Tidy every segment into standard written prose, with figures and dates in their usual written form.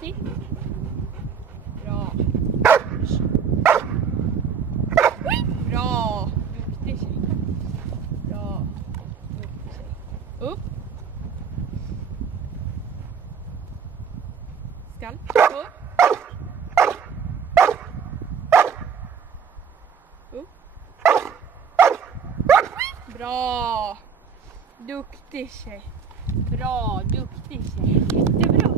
Sitt. Bra. Bra. Duktig tjej. Bra. Duktig tjej. Upp. Skall. Upp. Upp. Bra. Duktig tjej. Bra, duktig tjej. Jättebra.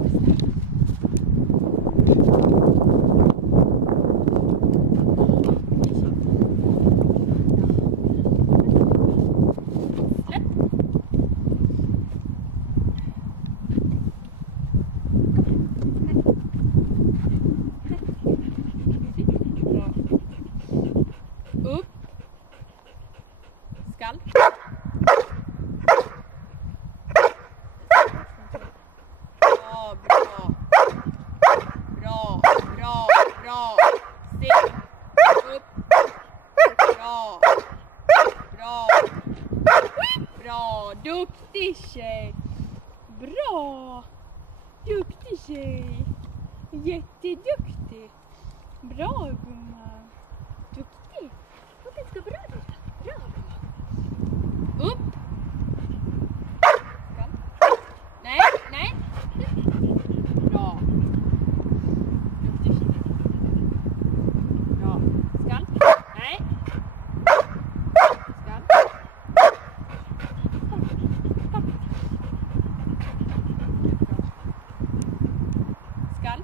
Upp. Skall. Bra, bra. Bra, bra, bra. Sitt. Upp. Bra. Bra. Bra. Duktig tjej. Bra. Duktig tjej. Jätteduktig. Bra, gumman. Duktig. Och det ska bra det. Bra. Upp. Skall. Nej, nej. Bra. Duktig tjej. Bra. Skall. Nej. Skall. Kom. Kom. Skall.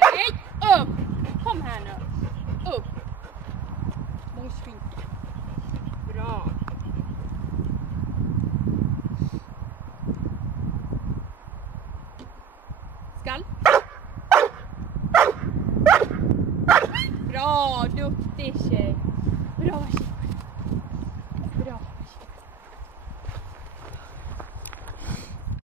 Nej, upp. Kom här nu. Upp. Mosfinke. Bra. Skall. Bra, duktig tjej. Bra tjej.